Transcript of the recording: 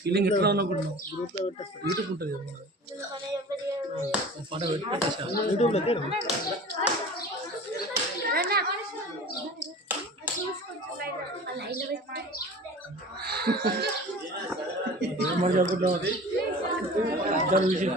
Feeling ఎట్లా ఉన్నప్పుడు గ్రూప్లో పెట్టేస్తాను. యూట్యూబ్ ఉంటుంది కదా పాట పెట్టి పెట్టేసాను యూట్యూబ్లో. మరి చెప్పుకుంటాం దాని విషయం